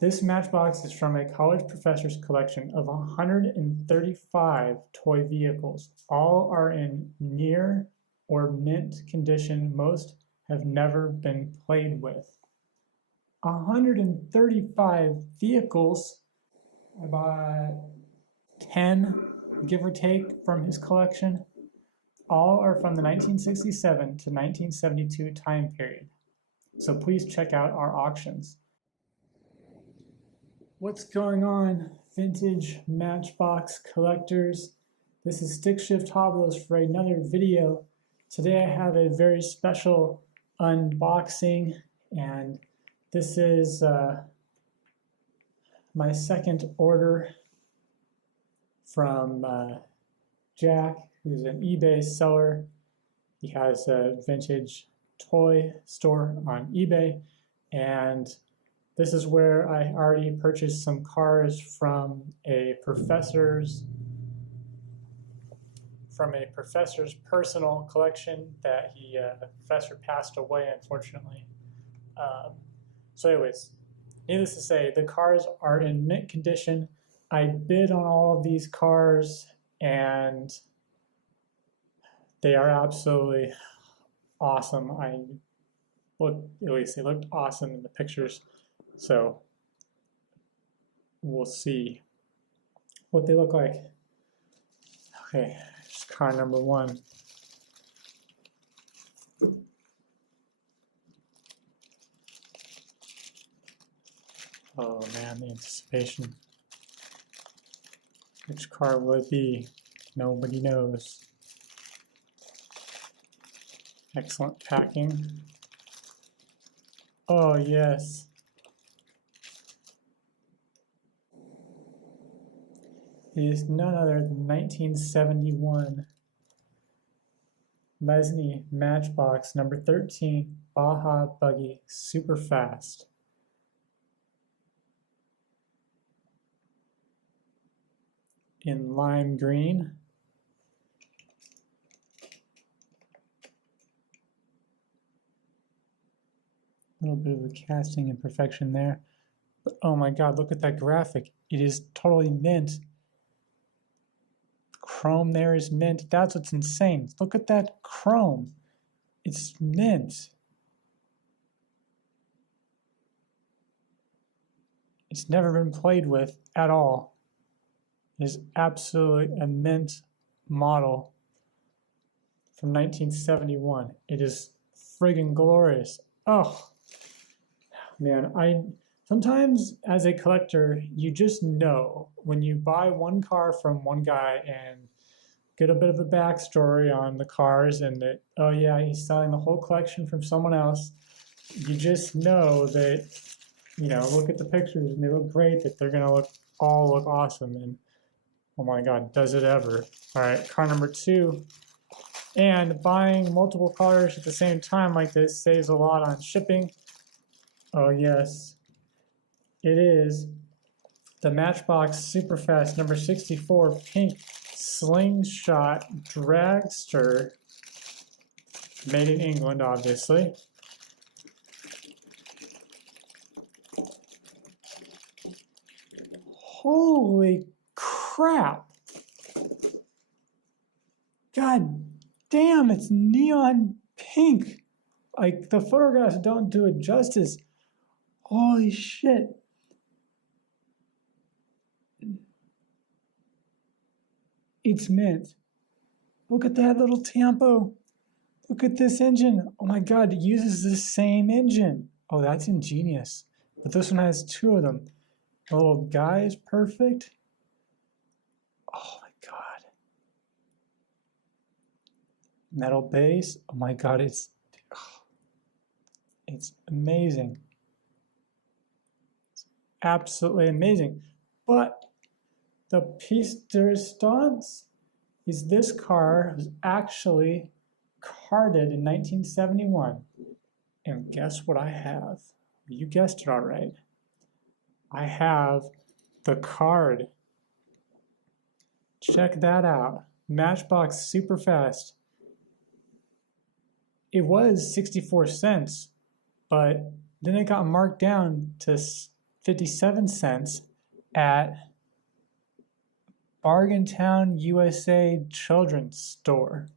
This Matchbox is from a college professor's collection of 135 toy vehicles. All are in near or mint condition. Most have never been played with. 135 vehicles. I bought 10, give or take, from his collection. All are from the 1967 to 1972 time period. So please check out our auctions. What's going on, vintage Matchbox collectors? This is Stick Shift Hoblos for another video. Today I have a very special unboxing, and this is my second order from Jack, who's an eBay seller. He has a vintage toy store on eBay, and this is where I already purchased some cars from a professor's personal collection that the professor passed away, unfortunately. So anyways, needless to say, the cars are in mint condition. I bid on all of these cars and they are absolutely awesome. At least they looked awesome in the pictures. So we'll see what they look like. Okay, here's car number one. Oh man, the anticipation. Which car will it be? Nobody knows. Excellent packing. Oh yes. It is none other than 1971 Lesney Matchbox number 13 Baja Buggy Super Fast. In lime green. A little bit of a casting imperfection there. But oh my god, look at that graphic. It is totally mint. Chrome there is mint. That's what's insane. Look at that chrome. It's mint. It's never been played with at all. It is absolutely a mint model from 1971. It is friggin' glorious. Oh, man, sometimes as a collector, you just know when you buy one car from one guy and get a bit of a backstory on the cars and that, oh yeah, he's selling the whole collection from someone else. You just know that, look at the pictures and they look great, that they're gonna all look awesome. And oh my God, does it ever. All right, car number two. And buying multiple cars at the same time like this saves a lot on shipping. Oh yes, it is the Matchbox Superfast number 64 pink slingshot dragster, made in England, obviously. Holy crap! God damn, it's neon pink. Like, the photographs don't do it justice. Holy shit. It's mint. Look at that little tempo. Look at this engine. Oh my God, it uses the same engine. Oh, that's ingenious. But this one has two of them. The little guy is perfect. Oh my God. Metal base. Oh my God, it's amazing. It's absolutely amazing. But the piece de resistance is this car was actually carded in 1971. And guess what I have? You guessed it all right. I have the card. Check that out. Matchbox Superfast. It was 64 cents, but then it got marked down to $0.57 at Bargain Town USA Children's Store.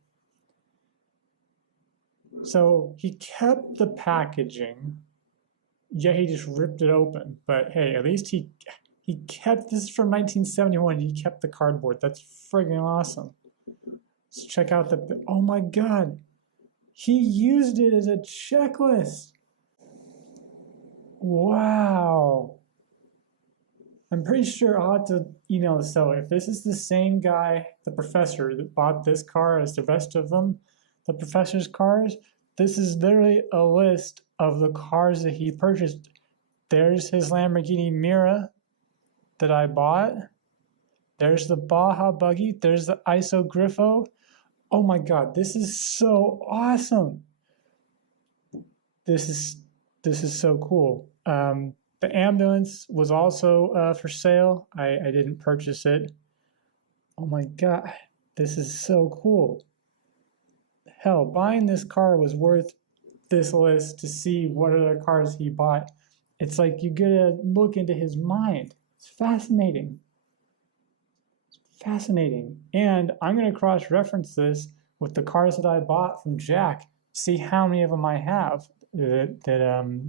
So he kept the packaging. Yeah, he just ripped it open. But hey, at least he kept this from 1971. He kept the cardboard. That's friggin' awesome. Let's check out the. Oh my God, he used it as a checklist. Wow. I'm pretty sure I'll have to email the seller. If this is the same guy, the professor, that bought this car as the rest of them, the professor's cars, this is literally a list of the cars that he purchased. There's his Lamborghini Mira that I bought. There's the Baja buggy. There's the ISO Griffo. Oh my God, this is so awesome. This is so cool. The ambulance was also for sale. I didn't purchase it. Oh my God, this is so cool. Hell, buying this car was worth this list to see what other cars he bought. It's like you get a look into his mind. It's fascinating. It's fascinating. And I'm going to cross-reference this with the cars that I bought from Jack, see how many of them I have that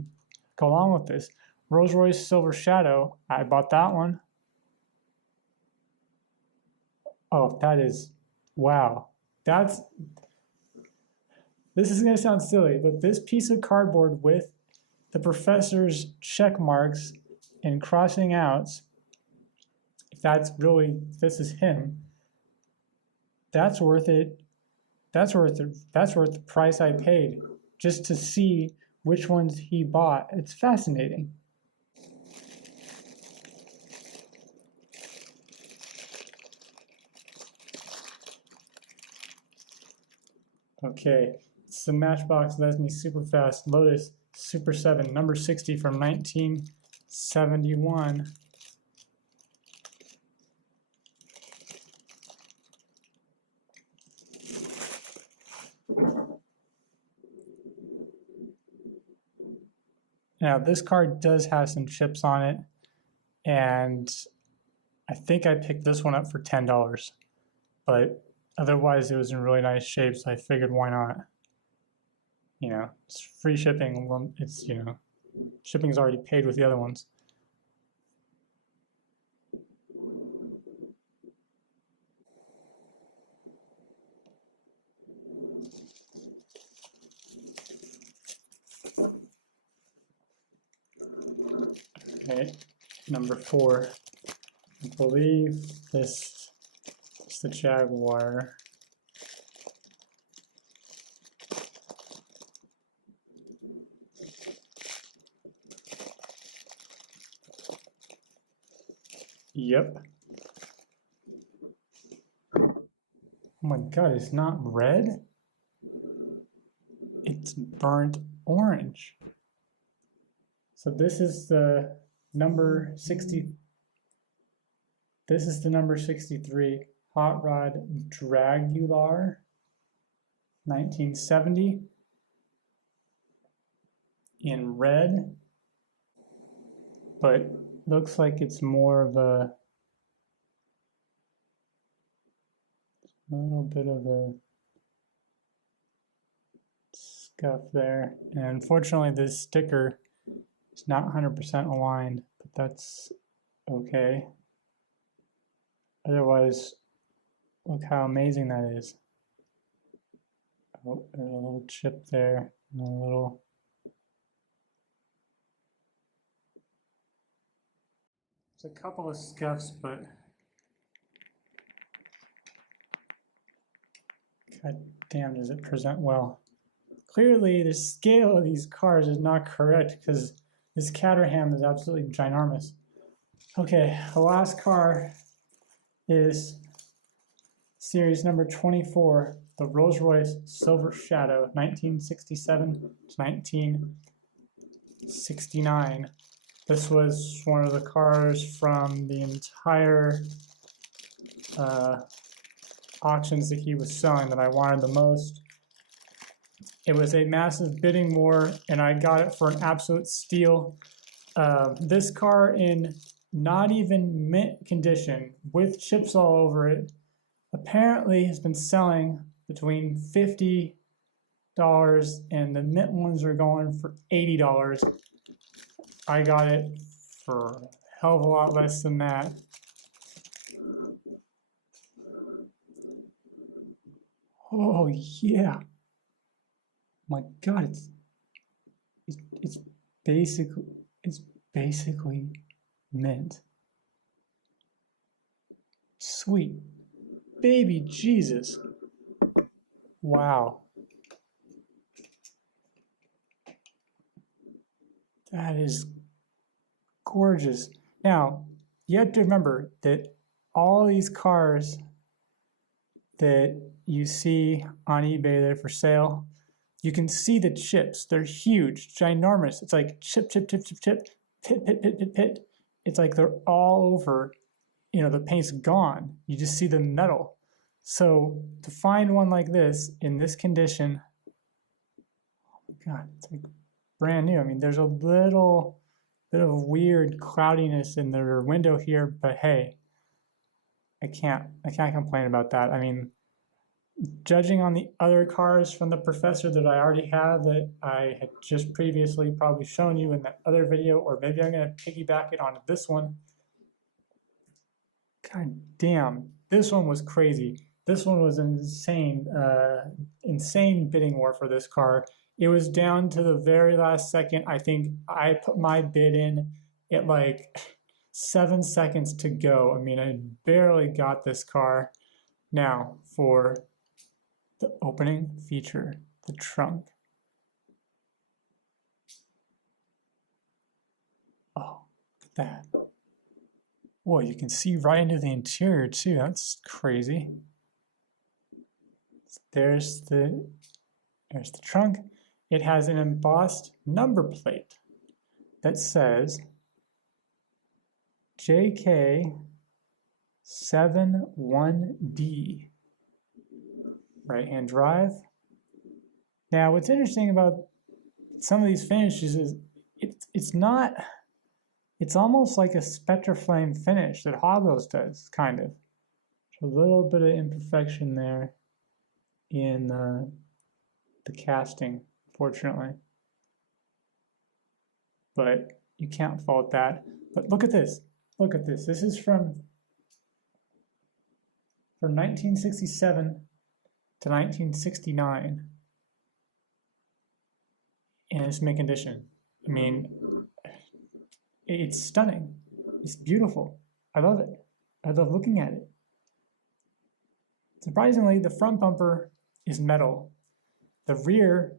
go along with this. Rolls-Royce Silver Shadow, I bought that one. Oh, that is, wow. This is going to sound silly, but this piece of cardboard with the professor's check marks and crossing outs, if this is him, that's worth it. That's worth the price I paid just to see which ones he bought. It's fascinating. Okay, it's the Matchbox Lesney Superfast Lotus Super 7, number 60 from 1971. Now, this car does have some chips on it, and I think I picked this one up for $10, but otherwise it was in really nice shape, so I figured why not? You know, it's free shipping. It's, you know, shipping's already paid with the other ones. Okay, number 4. I believe this is the Jaguar. Yep. Oh my God, it's not red? It's burnt orange. So this is the number 60. This is the number 63 Hot Rod Dragular, 1970, in red, but looks like it's more of a little bit of a scuff there. And unfortunately, this sticker is not 100% aligned, but that's okay. Otherwise, look how amazing that is. Oh, there's a little chip there, and a little. There's a couple of scuffs, but God damn, does it present well. Clearly, the scale of these cars is not correct because this Caterham is absolutely ginormous. Okay, the last car is series number 24, the Rolls-Royce Silver Shadow, 1967 to 1969. This was one of the cars from the entire auctions that he was selling that I wanted the most. It was a massive bidding war, and I got it for an absolute steal. This car in not even mint condition with chips all over it apparently has been selling between $50 and the mint ones are going for $80. I got it for a hell of a lot less than that. Oh yeah. My God, it's basically mint. Sweet baby Jesus. Wow. That is gorgeous. Now, you have to remember that all these cars that you see on eBay that are for sale, you can see the chips. They're huge, ginormous. It's like chip, chip, chip, chip, chip, pit, pit, pit, pit, pit. It's like they're all over. You know, the paint's gone. You just see the metal. So to find one like this in this condition, oh my God, it's like brand new. I mean, there's a little bit of weird cloudiness in the window here, but hey, I can't complain about that. I mean, judging on the other cars from the Professor that I already have that I had just previously probably shown you in that other video, or maybe I'm going to piggyback it onto this one. God damn, this one was crazy. This one was insane, insane bidding war for this car. It was down to the very last second. I think I put my bid in at like 7 seconds to go. I mean, I barely got this car. Now for the opening feature, the trunk. Oh, look at that. Boy, you can see right into the interior too. That's crazy. There's the trunk. It has an embossed number plate that says JK71D. Right-hand drive. Now, what's interesting about some of these finishes is it's almost like a Spectraflame finish that Hobos does, kind of. There's a little bit of imperfection there in the casting, fortunately. But you can't fault that. But look at this. Look at this. This is from 1967 to 1969 in its mint condition. I mean, it's stunning. It's beautiful. I love it. I love looking at it. Surprisingly, the front bumper is metal. The rear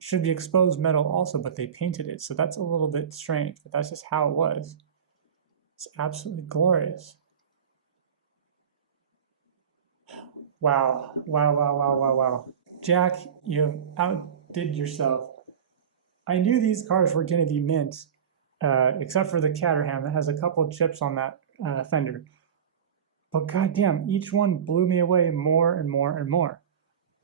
should be exposed metal also, but they painted it, so that's a little bit strange, but that's just how it was. It's absolutely glorious. Wow, wow, wow, wow, wow, wow. Jack, you outdid yourself. I knew these cars were going to be mint, except for the Caterham that has a couple of chips on that fender. But goddamn, each one blew me away more and more and more.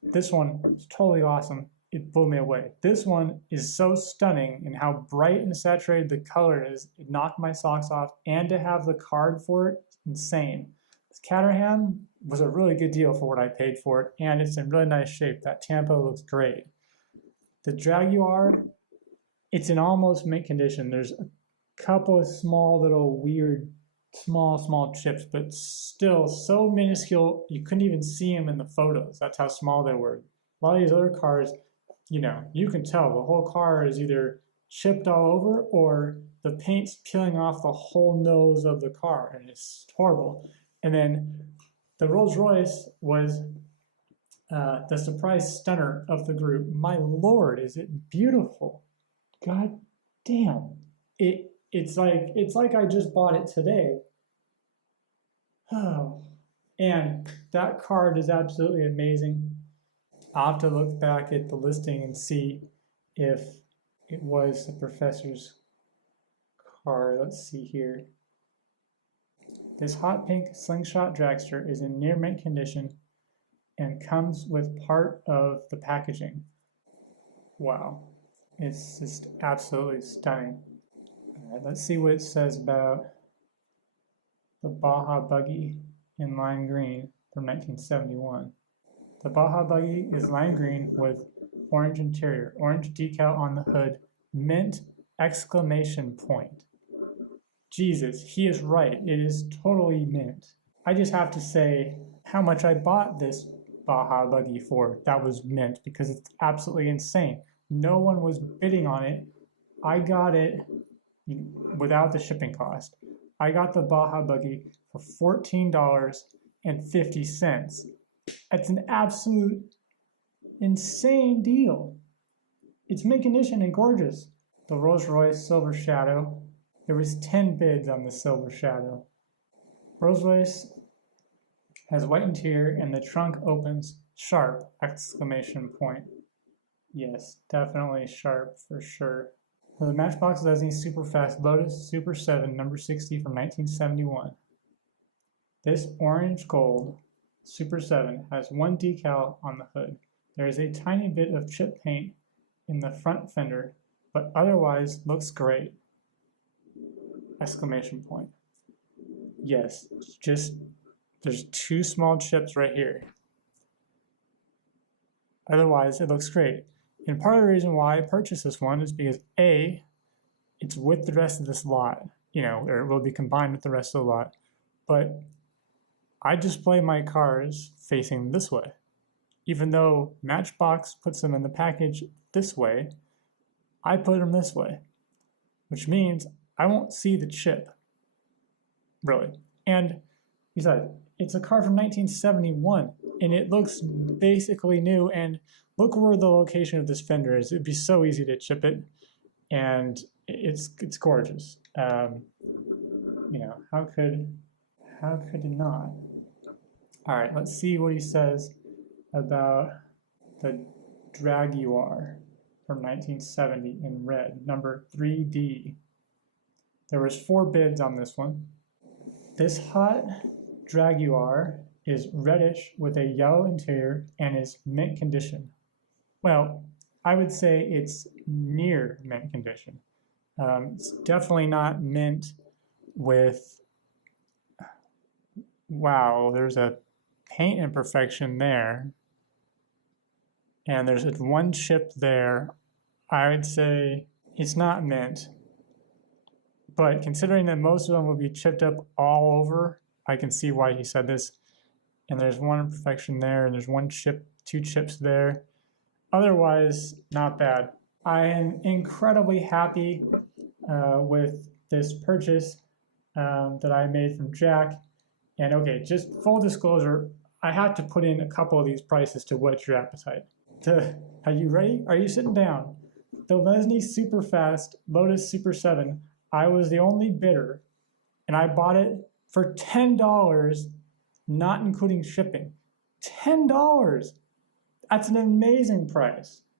This one is totally awesome. It blew me away. This one is so stunning in how bright and saturated the color is. It knocked my socks off, and to have the card for it, insane. This Caterham was a really good deal for what I paid for it, and it's in really nice shape. That Tampa looks great. The Jaguar, it's in almost mint condition. There's a couple of small little weird small chips, but still so minuscule you couldn't even see them in the photos. That's how small they were. A lot of these other cars, you know, you can tell the whole car is either chipped all over or the paint's peeling off the whole nose of the car, and it's horrible. And then the Rolls Royce was the surprise stunner of the group. My Lord, is it beautiful? God damn. It's like I just bought it today. Oh, and that card is absolutely amazing. I'll have to look back at the listing and see if it was the Professor's car. Let's see here. This hot pink Slingshot dragster is in near mint condition and comes with part of the packaging. Wow, it's just absolutely stunning. All right, let's see what it says about the Baja Buggy in lime green from 1971. The Baja Buggy is lime green with orange interior, orange decal on the hood, mint exclamation point. Jesus, he is right. It is totally mint. I just have to say how much I bought this Baja Buggy for. That was mint because it's absolutely insane. No one was bidding on it. I got it without the shipping cost. I got the Baja Buggy for $14.50. That's an absolute insane deal. It's mint condition and gorgeous. The Rolls Royce Silver Shadow. There was 10 bids on the Silver Shadow. Rolls Royce has white interior and the trunk opens sharp exclamation point. Yes, definitely sharp for sure. The Matchbox Lesney Superfast Lotus Super 7 number 60 from 1971. This orange gold Super 7 has one decal on the hood. There is a tiny bit of chip paint in the front fender, but otherwise looks great. Exclamation point. Yes, just there's two small chips right here. Otherwise, it looks great. And part of the reason why I purchased this one is because A, it's with the rest of this lot, or it will be combined with the rest of the lot. But I display my cars facing this way. Even though Matchbox puts them in the package this way, I put them this way, which means I won't see the chip, really. And besides, it's a car from 1971, and it looks basically new, and look where the location of this fender is. It'd be so easy to chip it, and it's gorgeous. How could it not? All right, let's see what he says about the Draguar from 1970 in red, number 3D. There was 4 bids on this one. This hot Draguar is reddish with a yellow interior and is mint condition. Well, I would say it's near mint condition. It's definitely not mint with, wow, there's a paint imperfection there. And there's one chip there. I would say it's not mint. But considering that most of them will be chipped up all over, I can see why he said this. And there's one imperfection there, and there's one chip, 2 chips there. Otherwise, not bad. I am incredibly happy with this purchase that I made from Jack. And okay, just full disclosure, I had to put in a couple of these prices to whet your appetite. Are you ready? Are you sitting down? The Lesney Superfast Lotus Super 7, I was the only bidder, and I bought it for $10, not including shipping. $10! That's an amazing price.